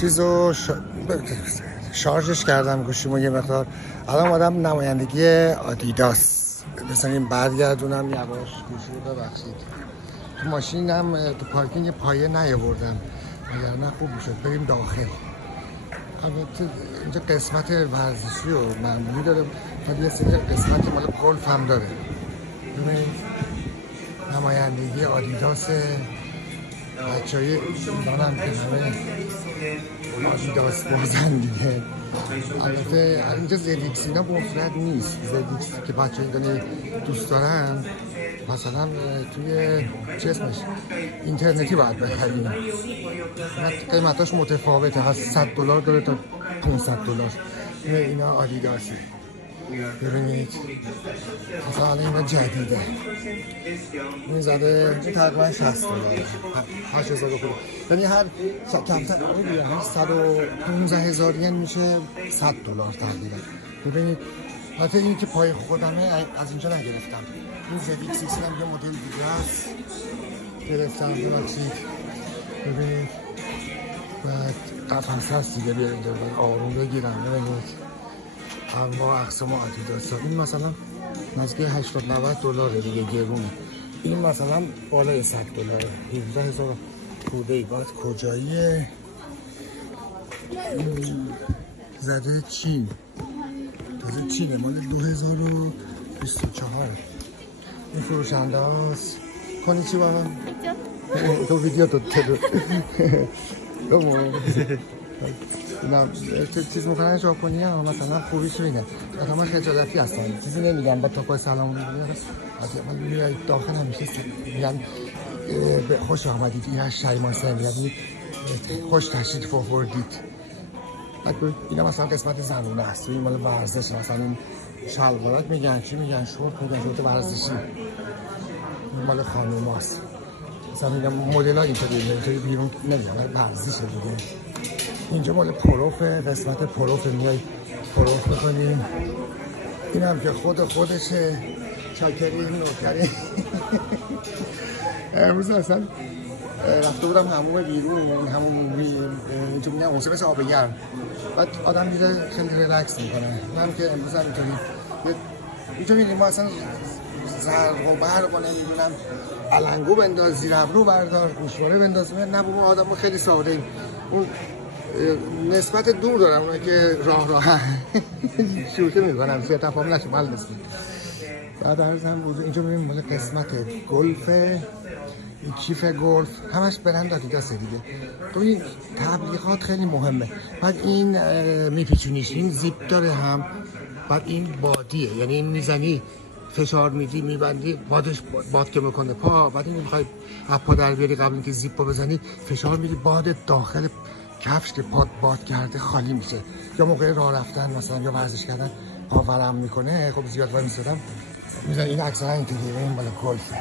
چیزو شارژش کردم گوشیمو یه مقدار. الان آدم نمایندگی آدیداس مثلا برگردونم یواش گوشی رو ببخشید. تو ماشینم تو پارکینگ پایه نیاوردم وگرنه خوب میشد بریم داخل. البته اینجا قسمت ورزشی و معمولی داره ولی یه سری قسمت مال گلف هم داره. ببینید نمایندگی آدیداس بچه‌های ایران هم که همه آدیداس بازن دیگه. البته اینجا زدیکس اینا به صورت نیست. زدیکس که بچه ایرانی دوست دارن مثلا توی چه اسمش اینترنتی باید بخریم. قیمتاش متفاوته، از $100 داره تا $500. اینا آدیداسه. ببینید مثلا اینا جدیده، این زده تقریبا $60 $8,000. یعنی هر کمتر هر 115,000 ین میشه $100 تقریبا. ببینید حتی این که پای خودمه از اینجا نگرفتم. این ZX هم یه مدل دیگه است گرفتم ببخشید. ببینید بعد قفص هست دیگه، بیا اینجا آروم بگیرم. ببینید انواع اقسام آدیداس. این مثلا نزدیک $80-90 دیگه گرونه. این مثلا بالای $100 17,000 خورده ای. باید کجاییه زده؟ چین، تازه چینه، مال 2024. این فروشنده هاست. کنی چی بابا؟ تو ویدیو تو تو چیز میکنن ژاپنی ها مثلا خوبیش اینه مثلا من خجالتی هستم چیزی نمیگن به توپای سلام من میای داخل همیشه میگن خوش آمدید این شایماسن، یعنی خوش تشریف آوردید. اینا مثلا قسمت زنونه است، این مال ورزش مثلا این شلوارات میگن چی میگن شورت میگن شورت ورزشی، این مال خانوماست. مثلا میگم مدل ها اینطوری بیرون نمیگن ورزشه دیگه. اینجا مال پروفه، قسمت پروفه، میای پروف میکنیم. این هم که خودشه چاکری نوکری. امروز اصلا رفته بودم حموم بیرون، حموم اینجا میگن حوصله مثل آب گرم، بعد آدم دیده خیلی ریلکس میکنه. من که امروز هم اینطوری ما اصلا زرق و برق و نمیدونم علنگو بنداز، زیر ابرو بردار، گوشواره بنداز، نه بابا آدم خیلی ساده ایم. اون نسبت دور دارم اونا که راه شوخی میکنم سه تفاهم نشه مال نیست. بعد عرضم بود اینجا ببینیم مال قسمت گلفه، این کیف گلف همش برند آدیداس دیگه. تو این تبلیغات خیلی مهمه. بعد این میپیچونیش، این زیپ داره هم، بعد این بادیه، یعنی این میزنی فشار میدی میبندی بادش باد که میکنه پا، بعد این میخوای پا در بیاری قبل اینکه زیپو بزنی فشار میدی باد داخل کفش که پاد باد کرده خالی میشه. یا موقع راه رفتن مثلا یا ورزش کردن پا ورم میکنه، خب زیاد وای میستادم میزن. این اکثرا اینطوریه، این مال گلفه.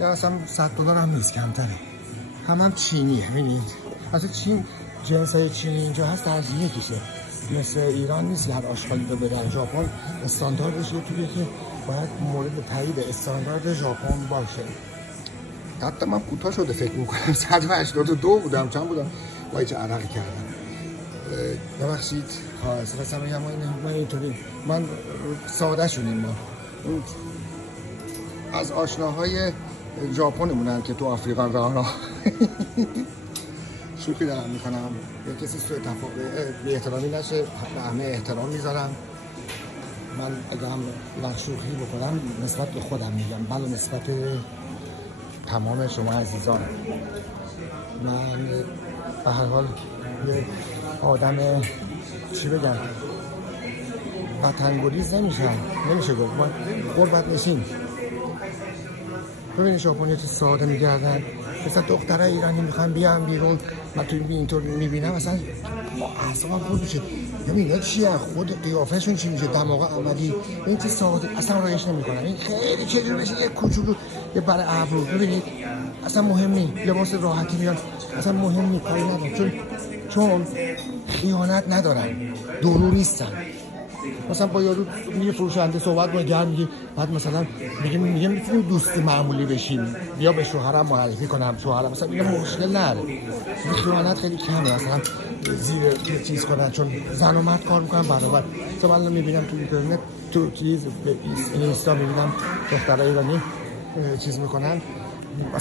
یا اصلا $100 هم نیست، کمتره. هم چینیه. ببینید اصلا چین جنس های چینی اینجا هست در یکیشه، مثل ایران نیست هر آشغالی رو بدن. ژاپن استانداردش یه تویه که باید مورد تایید استاندارد ژاپن باشه. حتی من کوتاه شده فکر میکنم 182 بودم، چند بودم وای چه عرقی کردم. ببخشید خواستم بگم ما اینطوری من ساده شدیم. ما از آشناهای ژاپنمونن که تو آفریقا راه شوخی دارم میکنم، یه کسی سوء تفاهم بی احترامی نشه، به همه احترام میذارم. من اگه هم شوخی بکنم نسبت به خودم میگم، بله نسبت تمام شما عزیزان. من به هر حال یه آدم چی بگم وطن‌گریز نمیشه گفت، ما غربت نشین. ببینید ژاپنیا چه ساده میگردن، مثلا دخترای ایرانی میخوان بیان بیرون، من تو اینطور میبینم مثلا اعصابم خورد میشه. اینا چیه؟ خود قیافه‌شون چی میشه؟ دماغ عملی این چه ساده اصلا رایش نمیکنن. این خیلی چجوری بشه یه کوچولو یه بر ابرو. ببینید اصلا مهم نیست، لباس راحتی میان اصلا مهم نیست، کاری ندارن، چون خیانت ندارن، دورو نیستن. مثلا با یارو میگه فروشنده صحبت ما گرم میگه، بعد مثلا میگه میتونیم دوستی معمولی بشیم، بیا به شوهرم معرفی کنم، شوهرم مثلا میگه مشکل نره. خیانت خیلی کمه مثلا زیر چیز کنن، چون زن و مرد کار میکنن برابر. مثلا من میبینم تو اینترنت تو چیز به اینستا میبینم دخترای ایرانی چیز میکنن